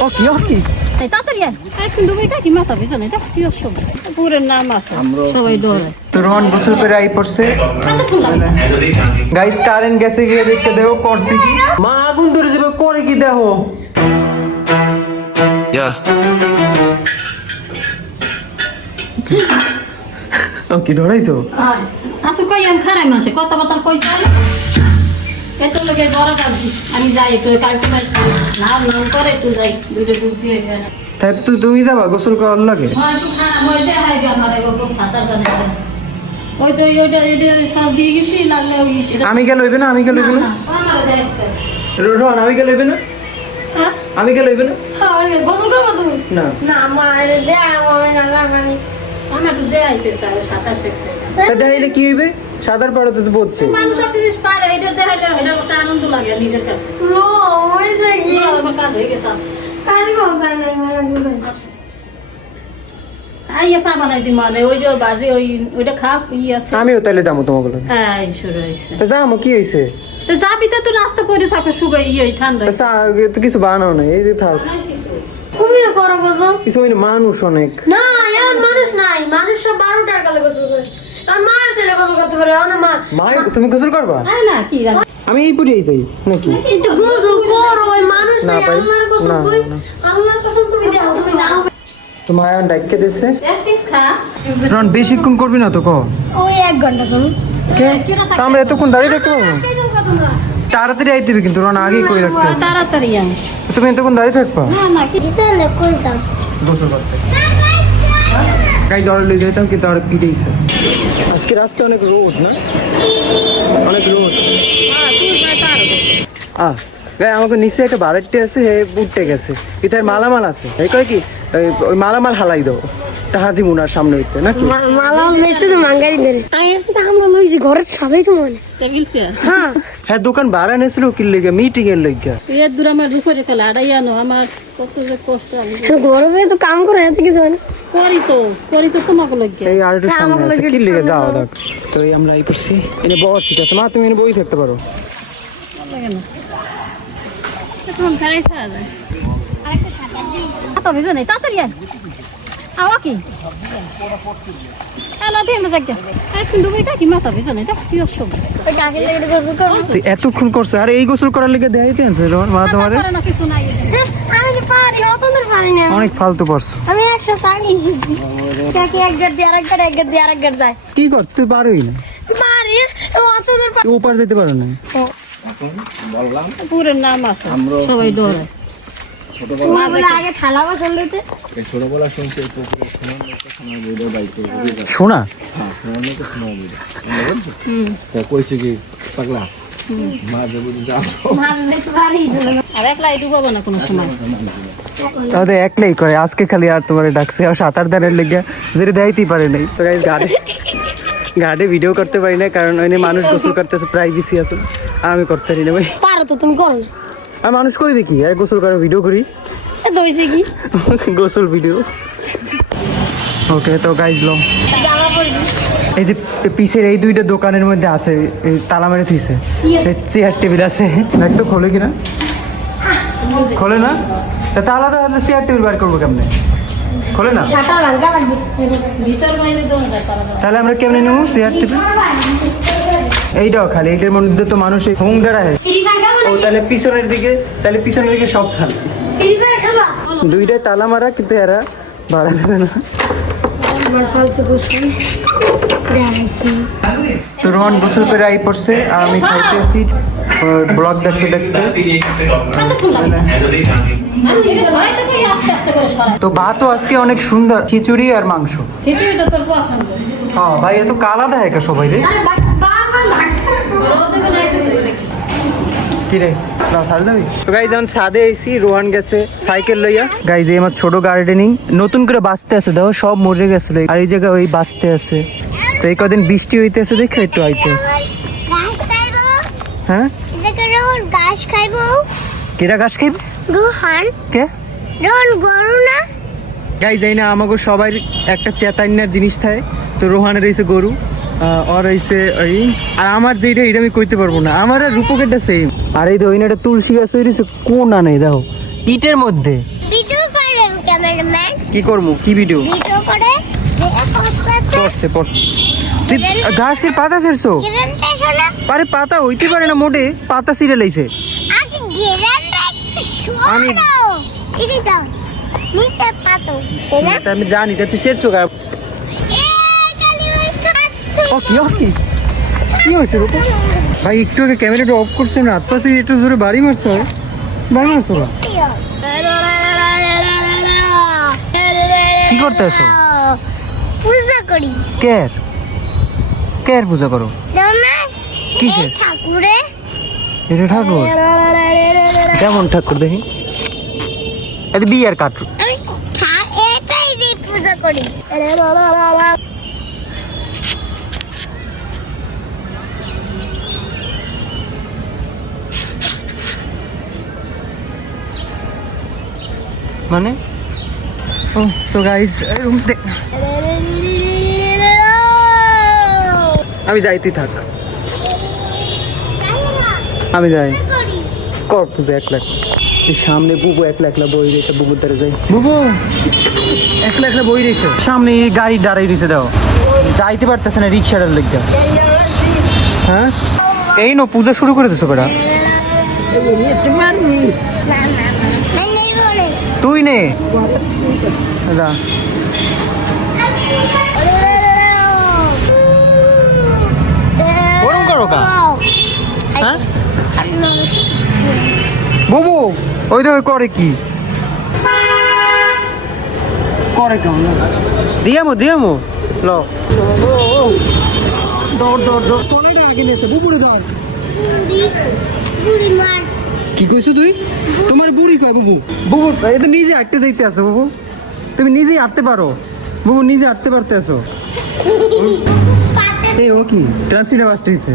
কি তাড়াতাড়ি আয় এখন ডুবাইটা কি মাথা পিছনে এটা কি অসুবিধা পুরের নাম আছে সবাই ডরে তো রোহন গোসল করে আই পড়ছে গাইস কারেন্ট গেছে গিয়ে দেখতে দেখো করছে কি মা আগুন ধরে যাবে করে কি দেখো কি ডরাইছো আসো কই আমি খারাই মাসে কত কথা কই চলে এত লোকে বড় কাজ আমি যাই তো কালকে নাম নাম করে একটু যাই দুটো বুঝতে হয়ে যায় তাই তো তুমি যাবা গোসল করার লাগে হয় একটু খানা হয় দে হয় আমার এগো সাঁতার জানে ওই তো এটা সব দিয়ে গেছি লাগলে ওই আমি গেল হইবে না আমার দেখছে রোহন আমি গেল হইবে না হ্যাঁ আমি গেল হইবে না হ্যাঁ গোসল করবো তুমি না না মায়ের দে আমি না জানি আমি একটু দেখাইতে চাই সাঁতার শিখছে দেখাইলে কি হইবে সাঁতার পাড়াতে তো বলছে মানুষ সব জিনিস পারে এটা দেখাইলে এটা একটা আনন্দ লাগে নিজের কাছে ও হইছে কি আমার কাজ হয়ে গেছে কাজ করতে নাই মায়ের দুধে আইয়া চা বানাই দি মানে ওই যে বাজে ওইটা খা আছে আমিও তাইলে যাবো তোমাকে হ্যাঁ শুরু হয়েছে তো যাবো কি হয়েছে তো যাবি তো নাস্তা করে থাকো সুগার ঠান্ডা তো কিছু বানাও না এই যে থাক তুমি করো গোসল কিছু হইনি মানুষ অনেক না এমন মানুষ নাই মানুষ সব 12টার কালে গোসল করে আর মা ছেলে গোসল করতে পারে না মা মা তুমি গোসল করবা না কি আমি এই পুরি যাই নাকি একটু গোসল করো ওই মানুষ না নাই ভাই, আল্লাহর কসম না, কই না। আল্লাহর কসম তুমি যাও তো মায়া ডাইকে দিছে এক পিস খা রন বেশিক্ষণ করবি না তো কো ওই 1 ঘন্টা করো কে তা আমরা এতক্ষণ দাঁড়িয়ে থাকতে পারবো তাড়াতাড়ি আইতে হবে কিন্তু রন আগেই করে রাখতে হবে। তাড়াতাড়ি আমি তুমি এতক্ষণ দাঁড়িয়ে থাকবা না কি চলে কই দাও গোসল করতে গাইজ অর্ডার লয়ে যেতাম কিন্তু আর পিটেইছে আজকে রাস্তা অনেক রোদ না অনেক রোদ গাই আমাকে নিচে একটা বাড়িতে আছে হে উঠতে গেছে ইতার মালামাল আছে এই কয় কি ওই মালামাল হালাই দাও টাকা দিব উনার সামনে হইতে নাকি মালা মেসে তো মাঙ্গারি ধরে আইছে তো আমরা লইছি ঘরে সবাই তো মনে টেবিলছে হ্যাঁ হ্যাঁ দোকান ভাড়া নিয়েছিল কি লেগে মিটিং এর লেগে এর দূর আমার রূপরে কলা আড়াই আনো আমার কত যে কষ্ট আমি ঘরে তো কাম করে এত কিছু হয় না করি তো তোমাকে লজ্ঞা এই আর একটু সামনে আছে কি লেগে যাও দেখ তো এই আমরা এই করছি এনে বস ঠিক আছে মা তুমি এনে বই থাকতে পারো লাগে না এখন খারাই খাওয়া যায় আরেকটা ভিজে নেই তাড়াতাড়ি আয় আওয়া কি না দিয়ে না যাকে এখন ডুবাইটা কি মাথা ভিজে নেই কি অসুবিধা ওই কাকে লেগে গোসল করো তুই এতক্ষণ করছো আর এই গোসল করার লেগে দেখাইতে আনছে রোহন মা তোমারে না কিছু নাই আমি কি পারি অত দূর পারি না অনেক ফালতু করছো আমি একশো টাকা শিখছি কাকে এক গাড় দিয়ে আরেক গাড় এক গাড় দিয়ে আরেক গাড় যায় কি করছো তুই পারোই না পারি অত দূর তুই ওপার যেতে পারো না পুরের নাম আছে সবাই ডরে মা বলে আগে থালা বাসন দিতে ছোটবেলা শুনছি এই পুকুরে সোনার একটা সোনার বইটা বাইক করে শোনা হ্যাঁ সোনার একটা সোনার বইটা তা কইছে কি পাগলা মা যাবো যাও মাছ দেখতে পারি আর একলাই ডুবাবো না কোনো সময় তাহলে একলাই করে আজকে খালি আর তোমার ডাকছে আর সাঁতার দানের লেগে যেটা দেখাইতেই পারে নাই তো গাইস ঘাটে ভিডিও করতে পারি না কারণ ওইনে মানুষ গোসল করতেছে প্রাইভেসি আছে আর আমি করতে পারি না ভাই পারো তো তুমি করো না আর মানুষ কইবে কি আর গোসল করার ভিডিও করি এ দইছে কি গোসল ভিডিও ওকে তো গাইস লো জামা পড়ছি এই যে পিছের এই দুইটা দোকানের মধ্যে আছে এই তালা মেরে থুইছে চেয়ার টেবিল আছে দেখ তো খোলে কিনা খোলে না তা তালা তো হলে চেয়ার টেবিল বার করবো কেমনে খোলে না ছাতা ভাঙা লাগবে ভিতর বাইরে দোন যায় তারা তাহলে আমরা কেমনে নেবো চেয়ার টেবিল এইটাও খালি এইটার মধ্যে তো মানুষ হুম দাঁড়ায় ফ্রি ফায়ার খাবো ও তাহলে পিছনের দিকে সব খালি ফ্রি ফায়ার খাবা দুইটাই তালা মারা কিন্তু এরা ভাড়া দেবে না আমার ফালতু গোসল দেখাইছি তো রোহন গোসল করে আই পড়ছে আর আমি খাইতেছি ব্লগ দেখতে দেখতে সরাইতে কই আস্তে আস্তে করে সরাই তো ভাতও আজকে অনেক সুন্দর খিচুড়ি আর মাংস খিচুড়ি তো তোর পছন্দ হ্যাঁ ভাই এত কালা দেয় সবাই রে আরে বারবার রোদে কোন আইছে তো দেখি কি রে না সার যাবি তো গাইজ এখন সাদে আইছি রোহান গেছে সাইকেল লইয়া গাইজ এই আমার ছোট গার্ডেনিং নতুন করে বাঁচতে আছে দেখো সব মরে গেছিল আর এই জায়গায় ওই বাঁচতে আছে তো এই কদিন বৃষ্টি হইতেছে দেখে একটু আইতে আছে ঘাস খাইবো হ্যাঁ এটাকে রোহন ঘাস খাইবো কেটা ঘাস খাইবে রোহন কে রোহন গরু না গাইজ এই না আমাকে সবাই একটা চেতাইনার জিনিস থাকে তো রোহানের হইছে গরু আর হইছে ওই আর আমার যেটা এটা আমি কইতে পারবো না আমার আর রূপকেরটা সেম আর এই তো ওইনাটা তুলসী গাছ হয়ে রয়েছে কোন আনে দেখো ইটের মধ্যে ভিডিও করেন ক্যামেরাম্যান, কি করবো? কি ভিডিও ভিডিও করে পড়ছে তুই গাছের পাতা ছিঁড়ছো? গিরানটা শোনা, আরে পাতা হইতে পারে না মোটে, পাতা ছিঁড়ে লাইছে। আগে গিরানটা আমি- শোনা ইদি দাও নিচে পাতো শোনা। এটা আমি জানি, তা তুই ছিঁড়ছো গা? এই কালিমার কাট ও কি কি হয়েছে রূপা? ভাই একটু আগে ক্যামেরাটা অফ করছে না, হাত পাশে একটু জোরে বাড়ি মারছো না? কি করতে আছো? পূজা করি। কের পূজা করো? দাও না কিসের? এই ঠাকুরে। এটা ঠাকুর? কেমন ঠাকুর দেখি? এটা বিয়ার কাঠ। আমি এটাই দিয়ে পূজা করি। মানে ও তো গাইস আমি যাই, তুই থাক, আমি যাই। কর পূজা একলা। এই সামনে বুবু একলা বই রয়েছে, বুবুর দ্বারা যাই। বুবু একলা বই রয়েছে সামনে, এই গাড়ি দাঁড়াই রয়েছে, দাও যাইতে পারতেছে না রিক্সাটার লেগে। হ্যাঁ এই নো পূজা শুরু করে দিছো বেটা। তুই নে যা। ওরম করো কা? হ্যাঁ বুবু ওই তো করে কি করে কেমন দিয়ামো ল দৌড় কোনাটা আগে নিয়েছে বুবুরে দাও। বুড়ি মার কি কইছো তুই? তোমার বুড়ি কয় বুবু? বুবু এই তো নিজে হাঁটতে যাইতে আছো বুবু, তুমি নিজেই হাঁটতে পারো বুবু, নিজে হাঁটতে পারতে আছো। এই ও কি ট্রান্সমিটার বাস্ট হইছে?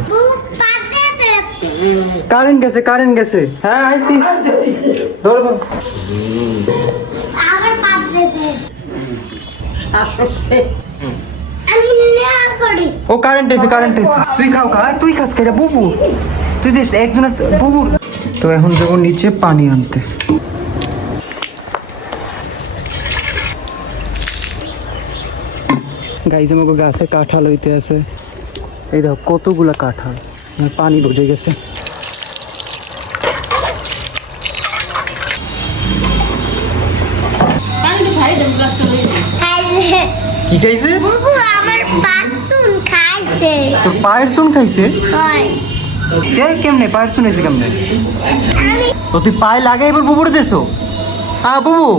কারেন্ট গেছে। হ্যাঁ আইসি ধরো আবার পাতলে দে। আমি নেয়া করি। ও কারেন্ট এসে তুই তুই খাস কেটা বুবু, তুই দেখ একজনের বুবুর। তো এখন যাবো নিচে পানি আনতে। গাইজ আমাকে গাছে কাঁঠাল হইতে আছে, এই দেখো কতগুলা কাঁঠাল, পানি বুঝে গেছে। পানিটা খাই দেব, গ্লাসটা লই যাই। খাইছে। কি খাইছে? বুবু আমার পাঁচুন খাইছে। তোর পায়ের চুন খাইছে? হয়। কেমনে পায়ের চুন হয়েছে কেমনে? আমি ও তুই পায়ে লাগাই এবার বুবুরে দেছো? হ্যাঁ বুবু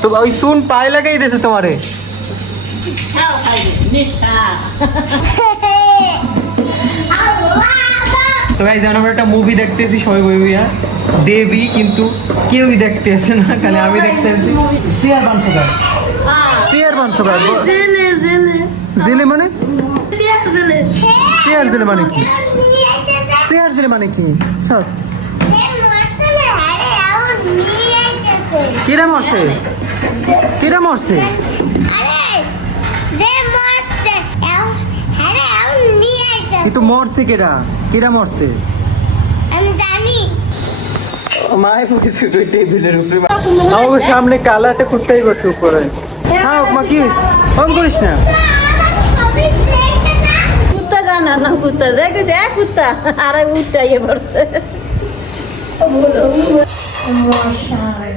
তো ওই চুন পায়ে লাগাই দিয়েছে তোমারে। খাও খাই নেশা। তো গাইজ আমরা একটা মুভি দেখতেছি সবাই বই বইয়া, দেবী কিন্তু কেউই দেখতে আসে না, খালি আমি দেখতে আসি। সিয়ার বানসুগার জেলে জেলে মানে জেলে সিয়ার জেলে মানে কি? সিয়ার জেলে মানে কি? সব কিরা মরছে? কিন্তু মরছে কিরা মরছে? মায়ের বসে তুই টেবিলের উপরে, আমার সামনে কালাটা কুত্তাই করছে উপরে। হ্যাঁ মা কি ফোন করিস না? কুত্তা জানা না, কুত্তা যাই কইছে এক কুত্তা আর উঠাইয়ে পড়ছে।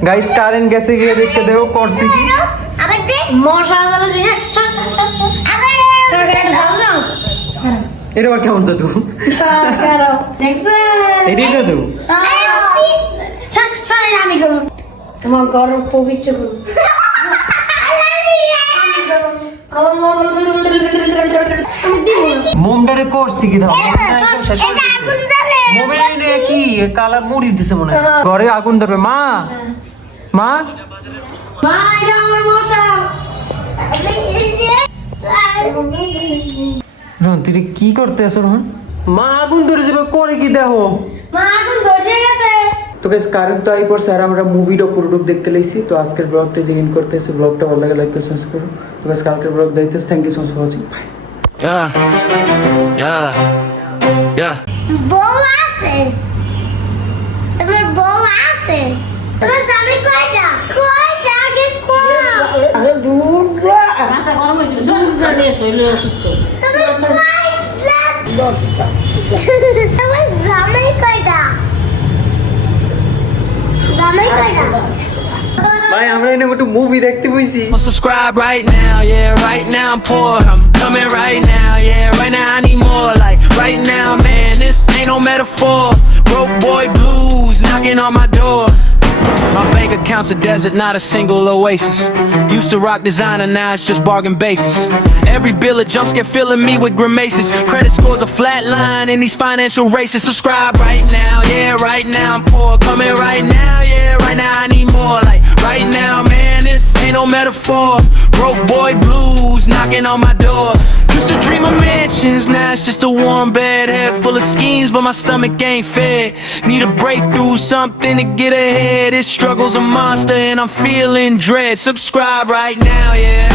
গাইস কারেন্ট গেছে গিয়ে দেখতে দেখো করছে কি। মশা এটা আবার কেমন জাদু? এটাই জাদু? আমি করবো তোমার ঘর পবিত্র করবো। মোমডারে করছি কি দাও? মোমে কি কালা মুড়ি দিছে মনে হয়। ঘরে আগুন ধরবে। মা রন তুই কি করতে আছো রন? মা আগুন ধরে যাবে করে কি দেখো? তো গাইস কারেন্ট তো আই পড়ছে আর আমরা মুভিটা পুরোটুক দেখতে লাইছি। তো আজকের ব্লগটা জিগিন করতেছি, ব্লগটা ভালো লাগে লাইক করে সাবস্ক্রাইব করো। তো গাইস কালকের ব্লগ দেখতেছি। Thank you so much for watching. বউ আছে, তোমার বউ আছে। শরীরে অসুস্থ। তোমার জামাই কয়টা? জামাই কয়টা? ভাই আমরা এনে একটু মুভি দেখতে বইছি। Subscribe right now, yeah, right now I'm poor. I'm coming right now, yeah, right now I need more. Like right now, man, this ain't no metaphor. Broke boy blues knocking on my door. My bank account's a desert, not a single oasis. Used to rock designer, now it's just bargain basis. Every bill of jump scare filling me with grimaces. Credit scores a flat line in these financial races. Subscribe right now, yeah, right now I'm poor. Coming right now, yeah, right now I need more. Like right now, man, this ain't no metaphor. Broke boy blues knocking on my door. Used to dream of mansions, now it's just a warm bed. Head full of schemes, but my stomach ain't fed. Need a breakthrough, something to get ahead. This struggle's a monster and I'm feeling dread. Subscribe right now, yeah.